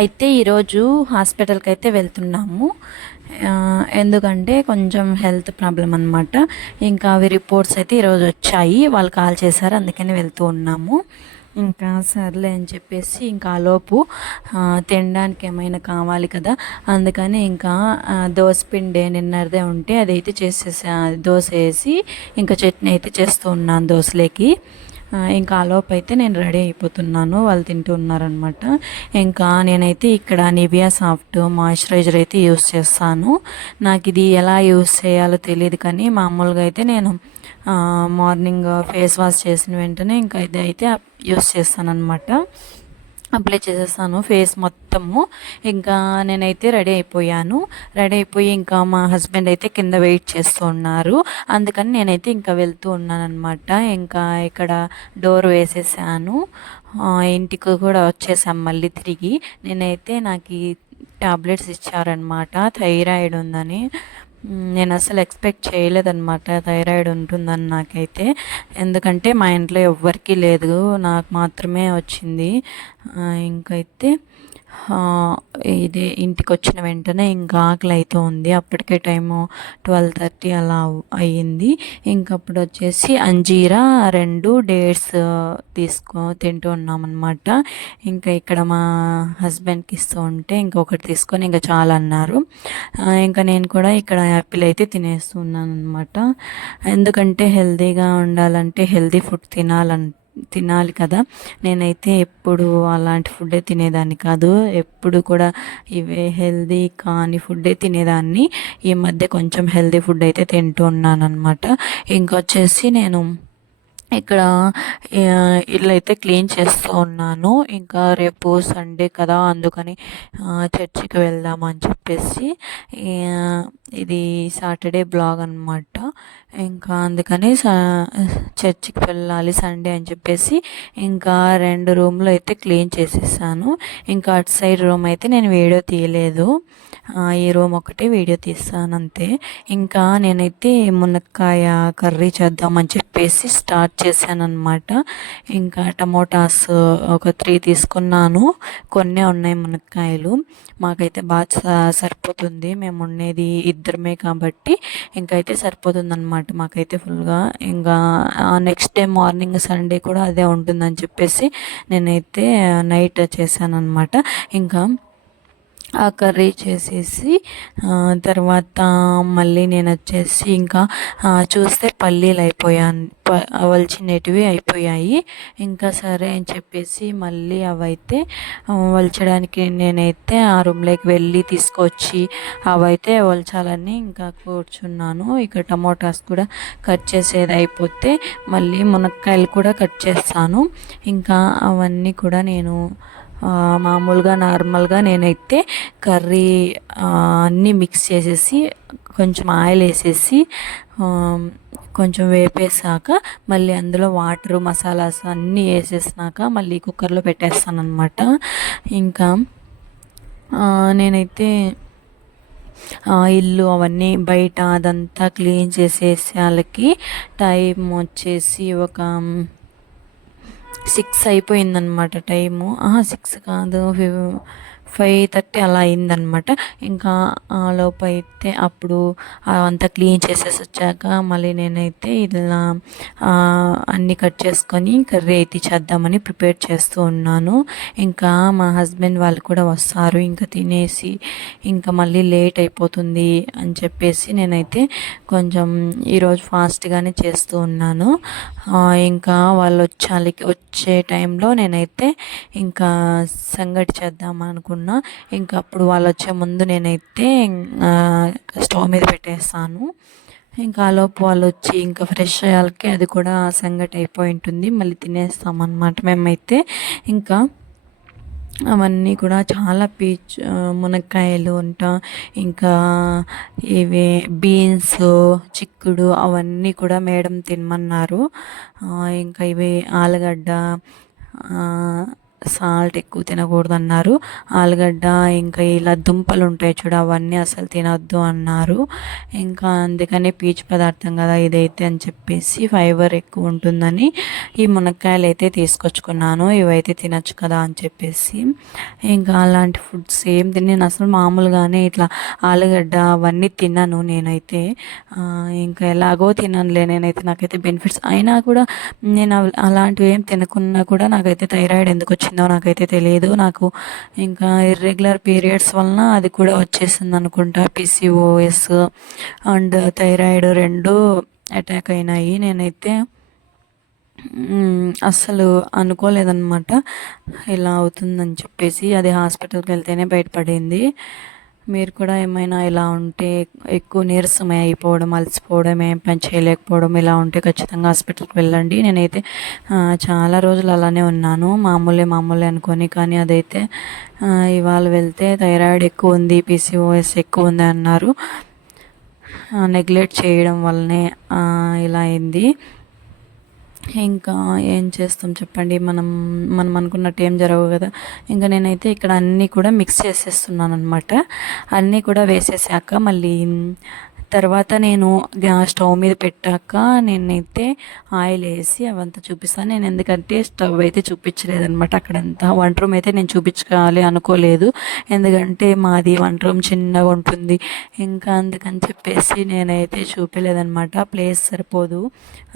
అయితే ఈరోజు హాస్పిటల్కి అయితే వెళ్తున్నాము. ఎందుకంటే కొంచెం హెల్త్ ప్రాబ్లం అనమాట. ఇంకా అవి రిపోర్ట్స్ అయితే ఈరోజు వచ్చాయి. వాళ్ళు కాల్ చేశారు, అందుకని వెళ్తూ ఉన్నాము. ఇంకా సర్లే అని చెప్పేసి ఇంకా ఆలోపు తినడానికి ఏమైనా కావాలి కదా, అందుకని ఇంకా దోశ పిండి నిన్నటిదే ఉంటే అదైతే చేసేసా. దోశ వేసి ఇంకా చట్నీ అయితే చేస్తూ ఉన్నాను దోశలేకి. ఇంకా ఆలోపు అయితే నేను రెడీ అయిపోతున్నాను, వాళ్ళు తింటూ ఉన్నారనమాట. ఇంకా నేనైతే ఇక్కడ నివియా సాఫ్ట్ మాయిశ్చరైజర్ అయితే యూస్ చేస్తాను. నాకు ఇది ఎలా యూస్ చేయాలో తెలియదు, కానీ మామూలుగా అయితే నేను మార్నింగ్ ఫేస్ వాష్ చేసిన వెంటనే ఇంకా ఇది అయితే యూస్ చేస్తాను అనమాట. అప్లై చేసేస్తాను ఫేస్ మొత్తము. ఇంకా నేనైతే రెడీ అయిపోయాను. రెడీ అయిపోయి ఇంకా మా హస్బెండ్ అయితే కింద వెయిట్ చేస్తూ ఉన్నారు, అందుకని నేనైతే ఇంకా వెళ్తూ ఉన్నాను అనమాట. ఇంకా ఇక్కడ డోర్ వేసేసాను, ఇంటికి కూడా వచ్చేసాం మళ్ళీ తిరిగి. నేనైతే నాకు ఈ టాబ్లెట్స్ ఇచ్చారనమాట, థైరాయిడ్ ఉందని. నేను అసలు ఎక్స్పెక్ట్ చేయలేదన్నమాట థైరాయిడ్ ఉంటుందని నాకైతే. ఎందుకంటే మా ఇంట్లో ఎవ్వరికీ లేదు, నాకు మాత్రమే వచ్చింది. ఇంకైతే ఇదే ఇంటికి వచ్చిన వెంటనే ఇంకా ఆకలి అయితే ఉంది. అప్పటికే టైము 12:30 అలా అయ్యింది. ఇంకప్పుడు వచ్చేసి అంజీరా 2 డేట్స్ తింటూ ఉన్నామన్నమాట. ఇంకా ఇక్కడ మా హస్బెండ్కి ఇస్తూ ఉంటే ఇంకొకటి తీసుకొని ఇంకా చాలా అన్నారు. ఇంకా నేను కూడా ఇక్కడ యాపిల్ అయితే తినేస్తున్నాను అనమాట. ఎందుకంటే హెల్తీగా ఉండాలంటే హెల్తీ ఫుడ్ తినాలి కదా. నేనైతే ఎప్పుడు అలాంటి ఫుడ్డే తినేదాన్ని కాదు, ఎప్పుడు కూడా ఇవే హెల్దీ కాని ఫుడ్డే తినేదాన్ని. ఈ మధ్య కొంచెం హెల్దీ ఫుడ్ అయితే తింటూ ఉన్నాను అనమాట. ఇంకొచ్చేసి నేను ఇక్కడ ఇల్లు అయితే క్లీన్ చేస్తూ ఉన్నాను. ఇంకా రేపు సండే కదా, అందుకని చర్చికి వెళ్దామని చెప్పేసి ఇది సాటర్డే బ్లాగ్ అనమాట. ఇంకా అందుకని చర్చికి వెళ్ళాలి సండే అని చెప్పేసి ఇంకా 2 రూమ్లు అయితే క్లీన్ చేసేసాను. ఇంకా అటు సైడ్ రూమ్ అయితే నేను వీడియో తీయలేదు, ఈ రూమ్ ఒకటి వీడియో తీస్తాను అంతే. ఇంకా నేనైతే మునక్కాయ కర్రీ చేద్దామని చెప్పేసి స్టార్ట్ చేశాను అనమాట. ఇంకా టమోటాస్ ఒక 3 తీసుకున్నాను, కొన్ని ఉన్నాయి మునక్కాయలు. మాకైతే బాగా సరిపోతుంది, మేము ఉండేది ఇద్దరమే కాబట్టి ఇంకైతే సరిపోతుంది అనమాట మాకైతే ఫుల్గా. ఇంకా నెక్స్ట్ డే మార్నింగ్ సండే కూడా అదే ఉంటుందని చెప్పేసి నేనైతే నైట్ చేశాను అనమాట. ఇంకా ఆ కర్రీ చేసేసి తర్వాత మళ్ళీ నేను వచ్చేసి ఇంకా చూస్తే పల్లీలు వలిచినటివి అయిపోయాయి. ఇంకా సరే అని చెప్పేసి మళ్ళీ అవైతే వలచడానికి నేనైతే ఆ రూమ్లోకి వెళ్ళి తీసుకొచ్చి అవైతే వలచాలని ఇంకా కూర్చున్నాను. ఇక టమోటాస్ కూడా కట్ చేసేది అయిపోతే మళ్ళీ మునక్కాయలు కూడా కట్ చేస్తాను. ఇంకా అవన్నీ కూడా నేను మామూలుగా నార్మల్గా నేనైతే కర్రీ అన్నీ మిక్స్ చేసేసి కొంచెం ఆయిల్ వేసేసి కొంచెం వేపేసాక మళ్ళీ అందులో వాటరు మసాలాస్ అన్నీ వేసేసినాక మళ్ళీ కుక్కర్లో పెట్టేస్తాను అనమాట. ఇంకా నేనైతే ఇల్లు అవన్నీ బయట అదంతా క్లీన్ చేసేసి వాళ్ళకి టైం వచ్చేసి ఒక 6 అయిపోయిందనమాట టైము. 6 కాదు, 5:30 అలా అయిందనమాట. ఇంకా ఆ లోపు అయితే అప్పుడు అంతా క్లీన్ చేసేసి వచ్చాక మళ్ళీ నేనైతే ఇలా అన్నీ కట్ చేసుకొని కర్రీ అయితే చేద్దామని ప్రిపేర్ చేస్తూ ఉన్నాను. ఇంకా మా హస్బెండ్ వాళ్ళు కూడా వస్తారు, ఇంకా తినేసి ఇంకా మళ్ళీ లేట్ అయిపోతుంది అని చెప్పేసి నేనైతే కొంచెం ఈరోజు ఫాస్ట్గానే చేస్తూ ఉన్నాను. ఇంకా వాళ్ళు వచ్చే టైంలో నేనైతే ఇంకా సంగటి చేద్దాం అనుకున్నా. ఇంకా అప్పుడు వాళ్ళు వచ్చే ముందు నేనైతే స్టవ్ మీద పెట్టేస్తాను. ఇంకా ఆలోపు వాళ్ళు వచ్చి ఇంకా ఫ్రెష్ అయ్యాలకి అది కూడా సంగటి అయిపోయి ఉంటుంది, మళ్ళీ తినేస్తామన్నమాట మేమైతే. ఇంకా అవన్నీ కూడా చాలా మునక్కాయలు ఇంకా ఇవి బీన్స్, చిక్కుడు అవన్నీ కూడా మేడం తినమన్నారు. ఇంకా ఇవి ఆలుగడ్డ, సాల్ట్ ఎక్కువ తినకూడదు అన్నారు. ఆలుగడ్డ ఇంకా ఇలా దుంపలు ఉంటాయి చూడు, అవన్నీ అసలు తినొద్దు అన్నారు. ఇంకా అందుకని పీచు పదార్థం కదా ఇదైతే అని చెప్పేసి ఫైబర్ ఎక్కువ ఉంటుందని ఈ మునక్కాయలు అయితే తీసుకొచ్చుకున్నాను. ఇవైతే తినచ్చు కదా అని చెప్పేసి ఇంకా అలాంటి ఫుడ్స్ ఏం తిని నేను అసలు మామూలుగానే ఇట్లా ఆలుగడ్డ అవన్నీ తిన్నాను నేనైతే. ఇంకా ఎలాగో తిననులే నేనైతే, నాకైతే బెనిఫిట్స్ అయినా కూడా నేను అలాంటివి ఏం తినకున్నా కూడా నాకైతే థైరాయిడ్ ఎందుకు వచ్చిందో నాకైతే తెలియదు. నాకు ఇంకా ఇర్రెగ్యులర్ పీరియడ్స్ వలన అది కూడా వచ్చేసింది అనుకుంటా. పిసిఓఎస్ అండ్ థైరాయిడ్ రెండు అటాక్ అయినాయి. నేనైతే అస్సలు అనుకోలేదన్నమాట ఇలా అవుతుందని చెప్పేసి. అది హాస్పిటల్కి వెళ్తేనే బయటపడింది. మీరు కూడా ఏమైనా ఇలా ఉంటే, ఎక్కువ నీరసం అయిపోవడం, అలసిపోవడం, ఏం పని చేయలేకపోవడం ఇలా ఉంటే ఖచ్చితంగా హాస్పిటల్కి వెళ్ళండి. నేనైతే చాలా రోజులు అలానే ఉన్నాను, మామూలే అనుకొని. కానీ అదైతే ఇవాళ వెళ్తే థైరాయిడ్ ఎక్కువ ఉంది, పిసిఓఎస్ ఎక్కువ ఉంది అన్నారు. నెగ్లెక్ట్ చేయడం వల్లనే ఇలా అయింది. ఇంకా ఏం చేస్తాం చెప్పండి, మనం అనుకున్నట్టు ఏం జరగవు కదా. ఇంకా నేనైతే ఇక్కడ అన్నీ కూడా మిక్స్ చేసేస్తున్నాను అనమాట. అన్నీ కూడా వేసేసాక మళ్ళీ తర్వాత నేను స్టవ్ మీద పెట్టాక నేనైతే ఆయిల్ వేసి అవంతా చూపిస్తాను. నేను ఎందుకంటే స్టవ్ అయితే చూపించలేదనమాట. అక్కడంతా వంట రూమ్ అయితే నేను చూపించాలి అనుకోలేదు, ఎందుకంటే మాది వంట రూమ్ చిన్నగా ఉంటుంది. ఇంకా అందుకని చెప్పేసి నేనైతే చూపించలేదనమాట, ప్లేస్ సరిపోదు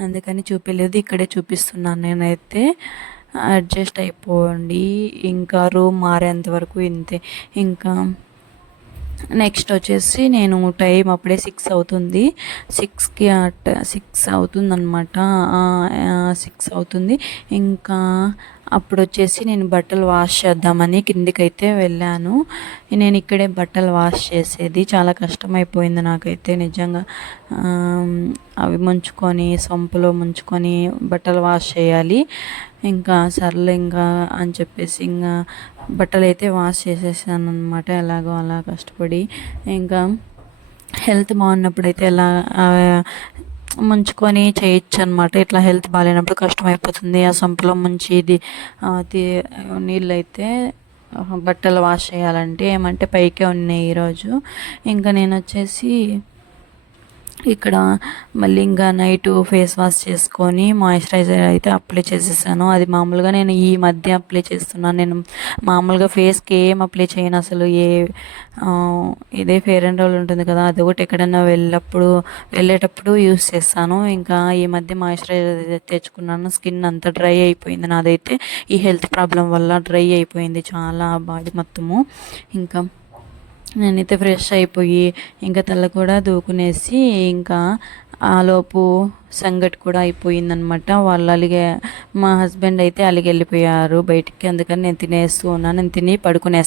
అందుకని చూపించలేదు. ఇక్కడే చూపిస్తున్నాను. నేనైతే అడ్జస్ట్ అయిపోండి, ఇంకా రూమ్ మారేంత వరకు ఇంతే. ఇంకా నెక్స్ట్ వచ్చేసి నేను టైం అప్పుడే 6 అవుతుంది, 6 అవుతుందన్నమాట. 6 అవుతుంది. ఇంకా అప్పుడు వచ్చేసి నేను బట్టలు వాష్ చేద్దామని కిందికైతే వెళ్ళాను. నేను ఇక్కడే బట్టలు వాష్ చేసేది, చాలా కష్టమైపోయింది నాకైతే నిజంగా. అవి ముంచుకొని సొంపులో ముంచుకొని బట్టలు వాష్ చేయాలి. ఇంకా సర్లే ఇంకా అని చెప్పేసి ఇంకా బట్టలు అయితే వాష్ చేసేసాను అనమాట, ఎలాగో అలా కష్టపడి. ఇంకా హెల్త్ బాగున్నప్పుడైతే ఎలా ముంచుకొని చేయొచ్చు అనమాట. ఇట్లా హెల్త్ బాగాలేనప్పుడు కష్టమైపోతుంది. ఆ సంపులో ముంచి ఇది నీళ్ళు అయితే బట్టలు వాష్ చేయాలంటే ఏమంటే పైకే ఉన్నాయి ఈరోజు. ఇంకా నేను వచ్చేసి ఇక్కడ మళ్ళీ ఇంకా నైట్ ఫేస్ వాష్ చేసుకొని మాయిశ్చరైజర్ అయితే అప్లై చేసేసాను. అది మామూలుగా నేను ఈ మధ్య అప్లై చేస్తున్నాను. నేను మామూలుగా ఫేస్కి ఏం అప్లై చేయను అసలు. ఇదే ఫెయిర్ అండ్ లవ్లీ ఉంటుంది కదా, అది ఒకటి ఎక్కడైనా వెళ్ళేటప్పుడు యూస్ చేస్తాను. ఇంకా ఈ మధ్య మాయిశ్చరైజర్ తెచ్చుకున్నాను. స్కిన్ అంతా డ్రై అయిపోయింది నాదైతే, ఈ హెల్త్ ప్రాబ్లం వల్ల డ్రై అయిపోయింది చాలా బాడీ మొత్తము. ఇంకా నేనైతే ఫ్రెష్ అయిపోయి ఇంకా తల కూడా దూకునేసి ఇంకా ఆలోపు సంగటి కూడా అయిపోయిందనమాట. వాళ్ళు మా హస్బెండ్ అయితే అలిగి వెళ్ళిపోయారు బయటికి, అందుకని నేను తినేస్తూ ఉన్నాను. నేను తిని పడుకునేస్తాను.